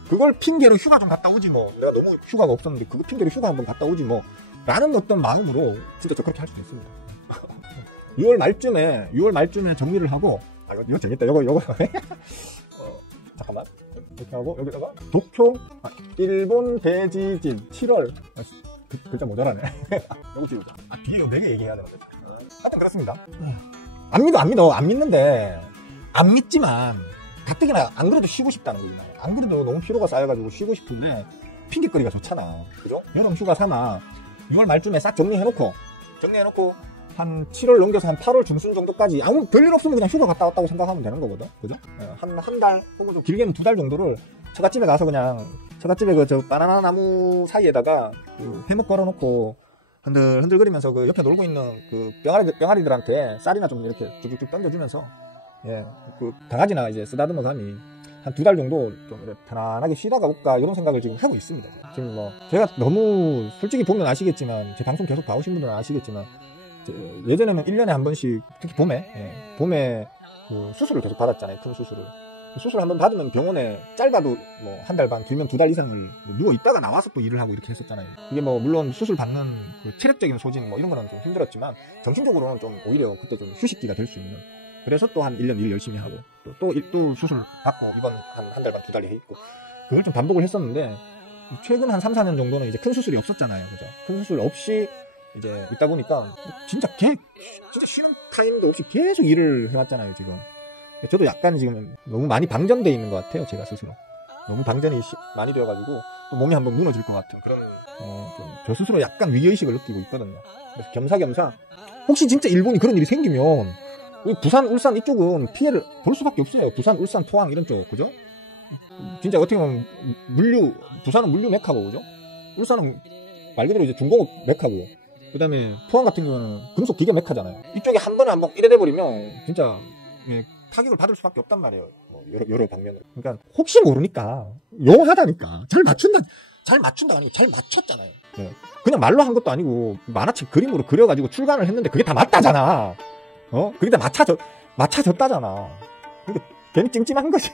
그걸 핑계로 휴가 좀 갔다 오지 뭐. 내가 너무 휴가가 없었는데 그거 핑계로 휴가 한번 갔다 오지 뭐 라는 어떤 마음으로 진짜 저 그렇게 할 수도 있습니다. 6월 말쯤에 정리를 하고 이거 재밌다. 이거 잠깐만 이렇게 하고 여기다가 도쿄 일본 대지진 7월 글자 모자라네. 요거 지우자. 뒤에 이거 4개 얘기해야 되는데 하여튼 그렇습니다. 안 믿는데 안 믿지만 가뜩이나 안 그래도 쉬고 싶다는 거지. 안 그래도 너무 피로가 쌓여가지고 쉬고 싶은데 핑계거리가 좋잖아. 그죠? 여름 휴가 삼아 6월 말쯤에 싹 정리해놓고 한 7월 넘겨서 한 8월 중순 정도까지 아무 별일 없으면 그냥 휴가 갔다 왔다고 생각하면 되는 거거든. 그죠? 한 달 혹은 좀 길게는 2달 정도를 처갓집에 가서 그냥 처갓집에 저 바나나 나무 사이에다가 해먹 걸어놓고 흔들거리면서 그 옆에 놀고 있는 그 병아리들한테 쌀이나 좀 이렇게 쭉쭉 던져주면서 그 강아지나 이제 쓰다듬어 감이 한 2달 정도 좀 편안하게 쉬다가 올까 이런 생각을 지금 하고 있습니다. 지금 뭐 제가 너무 솔직히 보면 아시겠지만 제 방송 계속 봐오신 분들은 아시겠지만 예전에는 1년에 한 번씩 특히 봄에 그 수술을 계속 받았잖아요. 큰 수술을 한번 받으면 병원에 짧아도 뭐 한 달 반 길면 2달 이상을 누워 있다가 나와서 또 일을 하고 이렇게 했었잖아요. 이게 뭐 물론 수술 받는 그 체력적인 소진 뭐 이런 거는 좀 힘들었지만 정신적으로는 좀 오히려 그때 좀 휴식기가 될 수 있는. 그래서 또 한 1년 일 열심히 하고 또 수술 받고 이번 한 달 반 2달이 해 있고 그걸 좀 반복을 했었는데 최근 한 3, 4년 정도는 이제 큰 수술이 없었잖아요. 그죠? 큰 수술 없이 이제 있다 보니까 진짜 쉬는 타임도 없이 계속 일을 해왔잖아요. 지금 저도 약간 지금 너무 많이 방전돼 있는 것 같아요. 제가 스스로 너무 방전이 많이 되어가지고 또 몸이 한번 무너질 것 같은 그런 저 스스로 약간 위기의식을 느끼고 있거든요. 그래서 겸사겸사 혹시 진짜 일본이 그런 일이 생기면 부산, 울산 이쪽은 피해를 볼 수밖에 없어요. 부산, 울산, 포항 이런 쪽 그죠? 진짜 어떻게 보면 부산은 물류 메카고 그죠? 울산은 말 그대로 이제 중공업 메카고 그 다음에 포항 같은 경우는 금속 기계 메카잖아요. 이쪽에 한 번에 한번 이래 돼버리면 진짜 타격을 받을 수밖에 없단 말이에요. 뭐 여러 방면으로. 그러니까 혹시 모르니까 용하다니까 잘 맞춘다 아니고 잘 맞췄잖아요. 그냥 말로 한 것도 아니고 만화책 그림으로 그려가지고 출간을 했는데 그게 다 맞다잖아. 그게 다 맞춰졌다잖아. 그러니까 괜히 찜찜한 거지.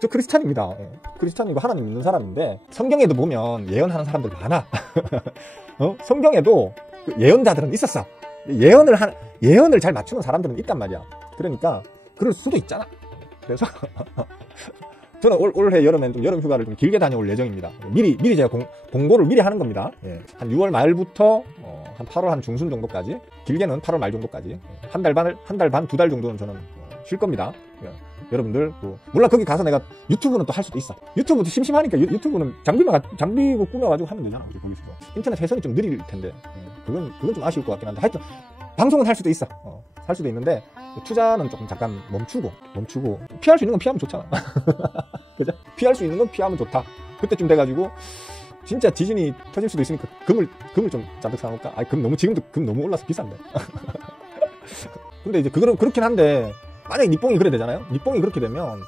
저 크리스찬입니다. 크리스찬이고 하나님 믿는 사람인데 성경에도 보면 예언하는 사람들 많아. 성경에도 그 예언자들은 있었어. 예언을 잘 맞추는 사람들은 있단 말이야. 그러니까 그럴 수도 있잖아. 그래서 저는 올해 여름엔 좀 여름 휴가를 좀 길게 다녀올 예정입니다. 미리 제가 공고를 미리 하는 겁니다. 예. 한 6월 말부터 한 8월 한 중순 정도까지, 길게는 8월 말 정도까지, 한 달 반, 2달 정도는 저는 쉴 겁니다. 예. 여러분들, 물론 거기 가서 내가 유튜브는 또 할 수도 있어. 유튜브도 심심하니까 유튜브는 장비고 꾸며가지고 하면 되잖아. 거기서. 인터넷 회선이 좀 느릴 텐데. 그건 좀 아쉬울 것 같긴 한데. 하여튼, 방송은 할 수도 있어. 할 수도 있는데, 투자는 조금 잠깐 멈추고, 피할 수 있는 건 피하면 좋잖아. 그죠? 피할 수 있는 건 피하면 좋다. 그때쯤 돼가지고, 진짜 지진이 터질 수도 있으니까, 금을 좀 잔뜩 사놓을까? 지금도 금 너무 올라서 비싼데. 근데 이제 그렇긴 한데, 만약에 니뽕이 그래 되잖아요? 니뽕이 그렇게 되면,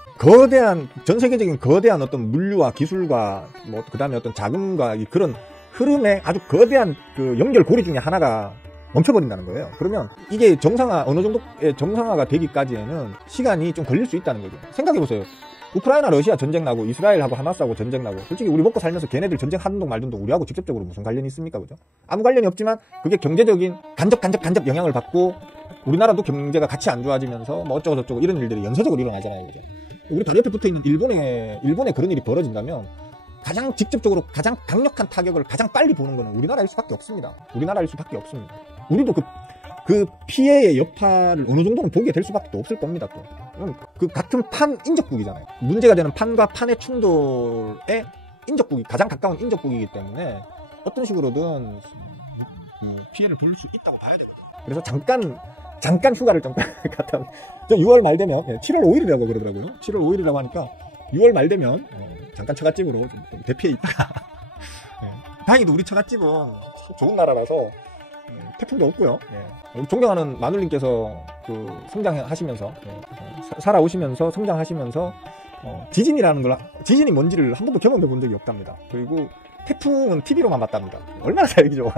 전 세계적인 거대한 어떤 물류와 기술과, 그 다음에 어떤 자금과 그런 흐름의 아주 거대한 그 연결고리 중에 하나가 멈춰버린다는 거예요. 그러면 이게 어느 정도의 정상화가 되기까지에는 시간이 좀 걸릴 수 있다는 거죠. 생각해보세요. 우크라이나 러시아 전쟁 나고 이스라엘하고 하마스하고 전쟁 나고, 솔직히 우리 먹고 살면서 걔네들 전쟁 하는 동 말든 동 우리하고 직접적으로 무슨 관련이 있습니까? 그죠? 아무 관련이 없지만 그게 경제적인 간접 영향을 받고 우리나라도 경제가 같이 안 좋아지면서 어쩌고 저쩌고 이런 일들이 연쇄적으로 일어나잖아요. 그죠? 우리 다리 옆에 붙어 있는 일본에 그런 일이 벌어진다면 가장 직접적으로 가장 강력한 타격을 가장 빨리 보는 거는 우리나라일 수밖에 없습니다. 우리도 그 피해의 여파를 어느 정도는 보게 될 수밖에 없을 겁니다. 또 그 같은 인접국이잖아요. 문제가 되는 판과 판의 충돌의 인접국이 가장 가까운 인접국이기 때문에 어떤 식으로든 피해를 볼 수 있다고 봐야 되거든요. 그래서 잠깐 휴가를 좀 갔다. 저 6월 말 되면 7월 5일이라고 그러더라고요. 7월 5일이라고 하니까 6월 말 되면 잠깐 처갓집으로 좀 대피해 있다가 다행히도 우리 처갓집은 참 좋은 나라라서 태풍도 없고요. 우리 존경하는 마눌님께서 성장하시면서 살아오시면서 성장하시면서 지진이 뭔지를 한 번도 경험해 본 적이 없답니다. 그리고 태풍은 TV로만 봤답니다. 얼마나 살기 좋아.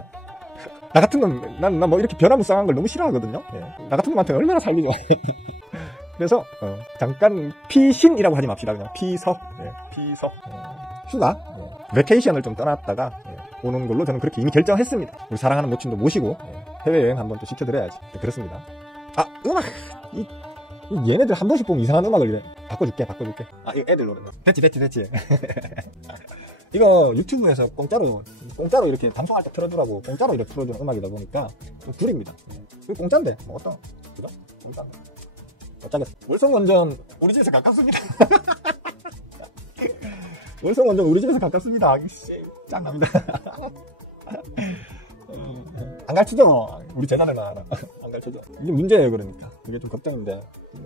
나 같은 건 난 이렇게 변화무쌍한 걸 너무 싫어하거든요. 나 같은 놈한테 얼마나 살기 좋아. 그래서 잠깐 피신이라고 하지 맙시다. 그냥 피서 휴가 베케이션을 좀 떠났다가 오는 걸로 저는 그렇게 이미 결정했습니다. 우리 사랑하는 모친도 모시고 해외여행 한번 또 시켜드려야지. 그렇습니다. 음악 얘네들 한 번씩 보면 이상한 음악을 이래. 바꿔줄게. 이거 애들 노래. 됐지. 이거 유튜브에서 공짜로 이렇게 방송할 때 틀어주라고 공짜로 이렇게 틀어주는 음악이다 보니까 좀 구립니다. 이거 공짜인데 그죠? 공짜. 어쩌겠어. 월성원전 우리 집에서 가깝습니다. 월성원전 우리 집에서 가깝습니다. 짱납니다. 안 가르치죠. 우리 재산을만 안 가르치죠. 이게 문제예요. 그러니까 이게 좀 걱정인데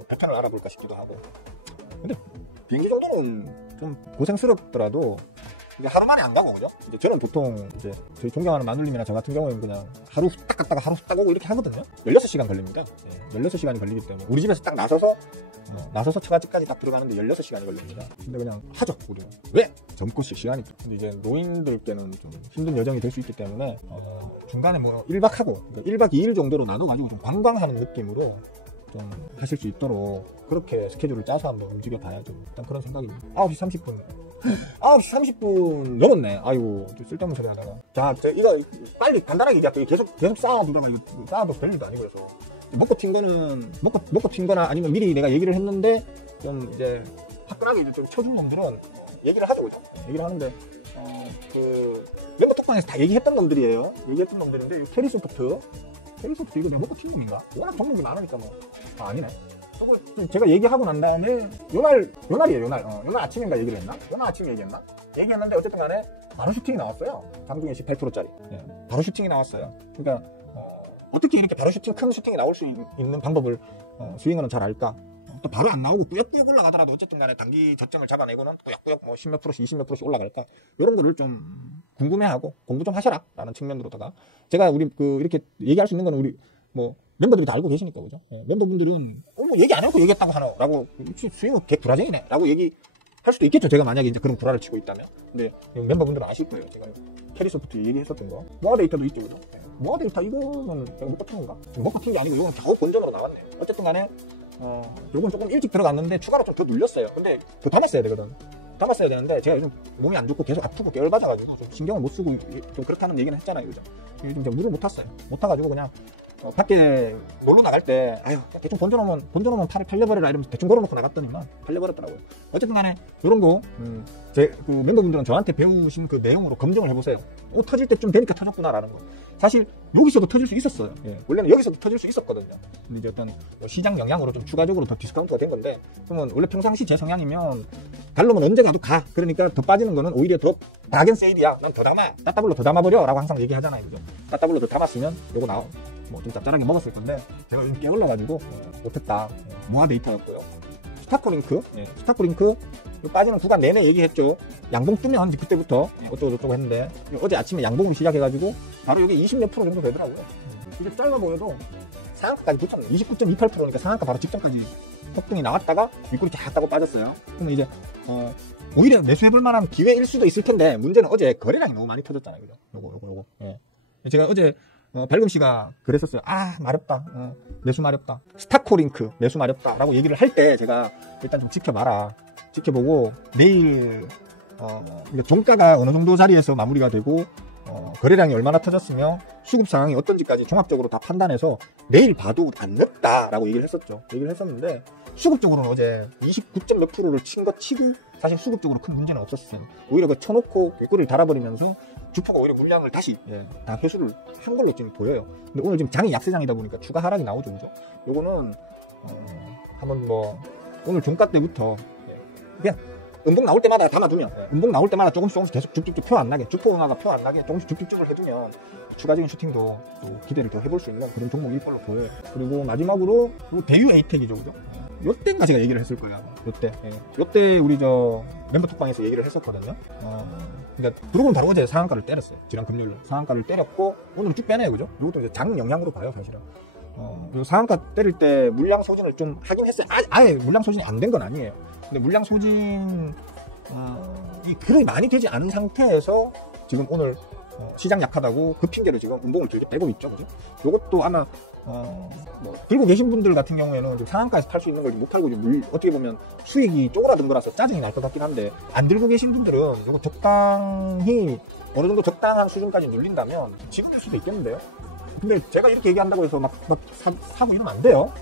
배편을 알아볼까 싶기도 하고. 근데 비행기 정도는 좀 고생스럽더라도 이게 하루 만에 안 가고, 그죠? 이제 저는 보통 저희 존경하는 마눌님이나 저 같은 경우에는 그냥 하루 딱 갔다가 하루 딱 오고 이렇게 하거든요. 16시간 걸립니다. 16시간이 걸리기 때문에 우리 집에서 딱 나서서 처갓집까지 딱 들어가는데 16시간이 걸립니다. 근데 그냥 하죠, 우리는. 왜? 젊고씩 시간이. 근데 이제 노인들께는 좀 힘든 여정이 될 수 있기 때문에 중간에 1박 하고 1박 2일 정도로 나눠가지고 좀 관광하는 느낌으로 좀 하실 수 있도록 그렇게 스케줄을 짜서 한번 움직여 봐야죠. 일단 그런 생각입니다. 9시 30분 넘었네. 아이고, 쓸데없는 소리 하다가. 자, 이거 빨리 간단하게 얘기할게요. 계속 쌓아두다가 이거 쌓아도 별 일도 아니고 그래서. 먹고 튄 거나 아니면 미리 내가 얘기를 했는데 좀 이제 화끈하게 좀 쳐준 놈들은 얘기를 하죠, 그죠? 얘기를 하는데, 멤버 톡방에서 다 얘기했던 놈들이에요. 얘기했던 놈들인데, 캐리소프트 이거 내가 먹고 튄 놈인가? 워낙 종목이 많으니까 아니네. 제가 얘기하고 난 다음에 요날이에요. 요날 아침인가 얘기를 했나? 요날 아침에 얘기했는데 어쨌든 간에 바로 슈팅이 나왔어요. 장중에 18%짜리 바로 슈팅이 나왔어요. 그러니까 어떻게 이렇게 바로 큰 슈팅이 나올 수 있는 방법을 스윙어는 잘 알까? 또 바로 안 나오고 꾸역꾸역 올라가더라도 어쨌든 간에 단기 저점을 잡아내고는 꾸역꾸역 10몇 프로씩 20몇 프로씩 올라갈까? 이런 거를 좀 궁금해하고 공부 좀 하셔라 라는 측면으로다가 제가 이렇게 얘기할 수 있는 거는 우리 멤버들이 다 알고 계시니까, 그죠? 멤버분들은 얘기 안 해놓고 얘기했다고 하노 라고 스윙어 개구라쟁이네 라고 얘기할 수도 있겠죠. 제가 만약에 이제 그런 구라를 치고 있다면. 근데 멤버분들은 아실 거예요. 제가 캐리소프트 얘기했었던 거. 모아 데이터도 있죠, 그죠? 모아 데이터 이거는 제가 못 버틴 건가? 못 버틴 게 아니고 이건 겨우 본전으로 나왔네. 어쨌든 간에 요건 조금 일찍 들어갔는데 추가로 좀 더 눌렸어요. 근데 더 담았어야 되는데 제가 요즘 몸이 안 좋고 계속 아프고 열받아가지고 좀 신경을 못 쓰고 좀 그렇다는 얘기는 했잖아요, 그죠? 요즘 제가 물을 못 탔어요. 못 타가지고 그냥 밖에 놀러 나갈 때 아유 대충 던져놓으면 팔을 팔려버려라 이러면서 대충 걸어놓고 나갔더니만 팔려버렸더라고요. 어쨌든 간에 이런 거 그 멤버분들은 저한테 배우신 그 내용으로 검증을 해보세요. 터질 때쯤 되니까 터졌구나라는 거. 사실 여기서도 터질 수 있었어요. 예. 원래는 여기서도 터질 수 있었거든요. 근데 이제 어떤 시장 영향으로 좀 추가적으로 더 디스카운트가 된 건데, 그러면 원래 평상시 제 성향이면 달러면 언제 가도 가. 그러니까 더 빠지는 거는 오히려 더 박앤 세일이야. 난 더 담아. 따따블로 더 담아버려. 라고 항상 얘기하잖아요. 그죠? 따따블로 더 담았으면 요거 좀 짭짤하게 먹었을 건데, 제가 요즘 깨올라가지고 못했다. 무화 데이터였고요. 스타크링크. 스타크링크 빠지는 구간 내내 얘기했죠. 양봉 뜨면 이제 그때부터 어쩌고저쩌고 했는데, 어제 아침에 양봉으로 시작해가지고 바로 여기 20몇 프로 정도 되더라고요. 이게 짧아 보여도 상한가까지 붙었네. 29.28%니까 상한가 바로 직전까지 폭등이 나왔다가 윗골이 쫙 따고 빠졌어요. 그러면 이제 오히려 매수해볼 만한 기회일 수도 있을 텐데, 문제는 어제 거래량이 너무 많이 터졌잖아요. 그죠? 요거. 예. 제가 어제 발금 씨가 그랬었어요. 마렵다. 매수 마렵다. 스타코링크 매수 마렵다. 라고 얘기를 할 때 제가 일단 좀 지켜봐라. 지켜보고 내일 종가가 어느 정도 자리에서 마무리가 되고 거래량이 얼마나 터졌으며 수급 상황이 어떤지까지 종합적으로 다 판단해서 내일 봐도 안 늦다 라고 얘기를 했었죠. 얘기를 했었는데 수급적으로는 어제 29점 몇 프로를 친 것 치고 사실 수급적으로 큰 문제는 없었어요. 오히려 그 쳐놓고 뒷골을 달아버리면서 주포가 오히려 물량을 다시 다 회수를 한 걸로 지금 보여요. 근데 오늘 지금 장이 약세장이다 보니까 추가 하락이 나오죠. 그죠? 요거는 한번 오늘 종가 때부터 그냥 음봉 나올 때마다 담아두면 음봉 나올 때마다 조금씩 계속 쭉쭉쭉 표 안 나게 주포 음화가 표 안 나게 조금씩 쭉쭉쭉을 해두면 추가적인 슈팅도 또 기대를 더 해볼 수 있는 그런 종목일 걸로 보여요. 그리고 마지막으로 대유 에이텍이죠. 그죠? 요때인가 제가 얘기를 했을 거예요. 요때 우리 멤버 톡방에서 얘기를 했었거든요. 그러니까 들어오면 바로 어제 상한가를 때렸어요. 지난 금요일로 상한가를 때렸고 오늘은 쭉 빼네요. 그죠? 이것도 이제 장 영향으로 봐요. 사실은 요 상한가 때릴 때 물량 소진을 좀 하긴 했어요. 아예 물량 소진이 안 된 건 아니에요. 근데 물량 소진이 그렇게 많이 되지 않은 상태에서 지금 오늘 시장 약하다고 그 핑계로 지금 운동을 길게 빼고 있죠. 그죠? 요것도 아마 들고 계신 분들 같은 경우에는 좀 상한가에서 팔 수 있는 걸 못 팔고 어떻게 보면 수익이 쪼그라든 거라서 짜증이 날 것 같긴 한데, 안 들고 계신 분들은 이거 적당히 어느 정도 적당한 수준까지 눌린다면 지금 될 수도 있겠는데요. 근데 제가 이렇게 얘기한다고 해서 막 사고 이러면 안 돼요.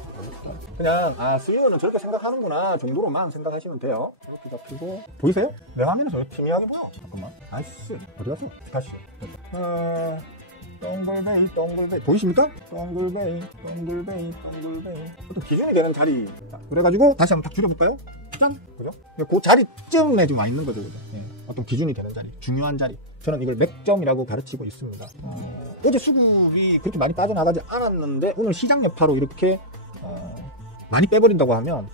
그냥 수익은 저렇게 생각하는구나 정도로만 생각하시면 돼요. 이렇게 잡히고 보이세요? 내 화면에서 왜 희미하게 보여? 잠깐만. 나이스. 어디 갔어? 다시. 동글베이 보이십니까? 동글베이 어떤 기준이 되는 자리. 그래가지고 다시 한번 딱 줄여볼까요? 짠! 그죠? 그 자리쯤에 좀 와 있는 거죠. 그죠? 어떤 기준이 되는 자리, 중요한 자리. 저는 이걸 맥점이라고 가르치고 있습니다. 어제 수급이 그렇게 많이 빠져나가지 않았는데 오늘 시장 여파로 이렇게 많이 빼버린다고 하면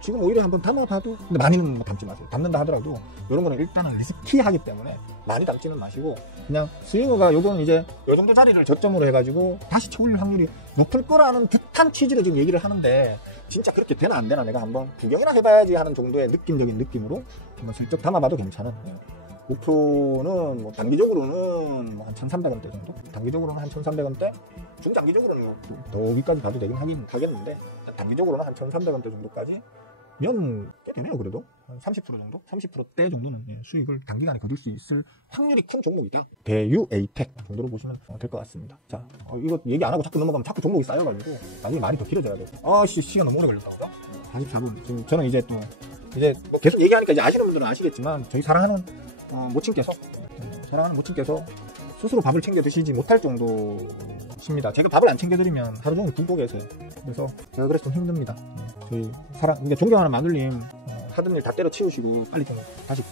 지금 오히려 한번 담아봐도, 근데 많이는 담지 마세요. 담는다 하더라도 이런 거는 일단은 리스키하기 때문에 많이 담지는 마시고, 그냥 스윙어가 요건 이제 요 정도 자리를 저점으로 해가지고 다시 쳐올릴 확률이 높을 거라는 듯한 취지로 지금 얘기를 하는데, 진짜 그렇게 되나 안 되나 내가 한번 구경이나 해봐야지 하는 정도의 느낌적인 느낌으로 한번 슬쩍 담아봐도 괜찮은. 목표는 단기적으로는 한 1,300원대 정도? 단기적으로는 한 1,300원대? 중장기적으로는 더 위까지 가도 되긴 하겠는데, 단기적으로는 한 1,300원대 정도까지 면 꽤 되네요. 그래도 한 30% 정도? 30%대 정도는 수익을 단기간에 거둘 수 있을 확률이 큰 종목이다. 대유 에이텍 정도로 보시면 될 것 같습니다. 자, 이거 얘기 안 하고 자꾸 넘어가면 자꾸 종목이 쌓여가지고 나중에 말이 더 길어져야 돼요. 시간 너무 오래 걸렸다고요? 44분. 지금 저는 이제 계속 얘기하니까 이제 아시는 분들은 아시겠지만, 저희 사랑하는 모친께서 스스로 밥을 챙겨 드시지 못할 정도십니다. 제가 밥을 안 챙겨드리면 하루 종일 굶고 계세요. 그래서 제가 그래서 좀 힘듭니다. 저희 그러니까 존경하는 마눌님, 하던 일 다 때려치우시고 빨리 좀 다시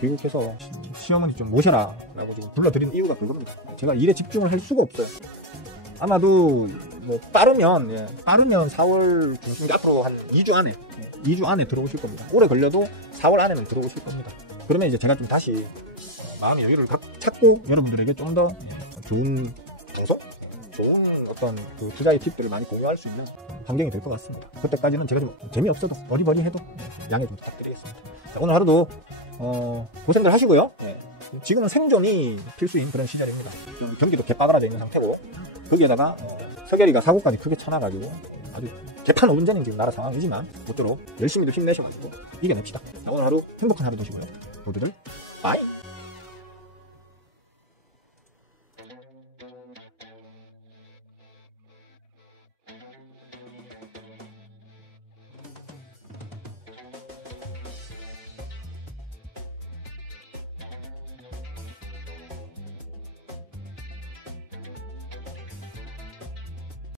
귀국해서 시어머니 좀 모셔라 라고 지금 불러드리는 이유가 그겁니다. 제가 일에 집중을 할 수가 없어요. 아마도 빠르면 4월 중순, 앞으로 한 2주 안에 들어오실 겁니다. 오래 걸려도 4월 안에는 들어오실 겁니다. 그러면 이제 제가 좀 다시 마음의 여유를 찾고 여러분들에게 좀 더 좋은 방송, 좋은 어떤 그 투자의 팁들을 많이 공유할 수 있는 환경이 될 것 같습니다. 그때까지는 제가 좀 재미없어도 버리버리해도 양해 좀 부탁드리겠습니다. 자, 오늘 하루도 고생들 하시고요. 지금은 생존이 필수인 그런 시절입니다. 경기도 개빠그라져 있는 상태고, 거기에다가 서결이가 사고까지 크게 쳐놔가지고 아주 개판 5분 전인 지금 나라 상황이지만 모쪼록 열심히도 힘내셔가지고 이겨냅시다. 자, 오늘 하루 행복한 하루 되시고요. 모두들 빠이.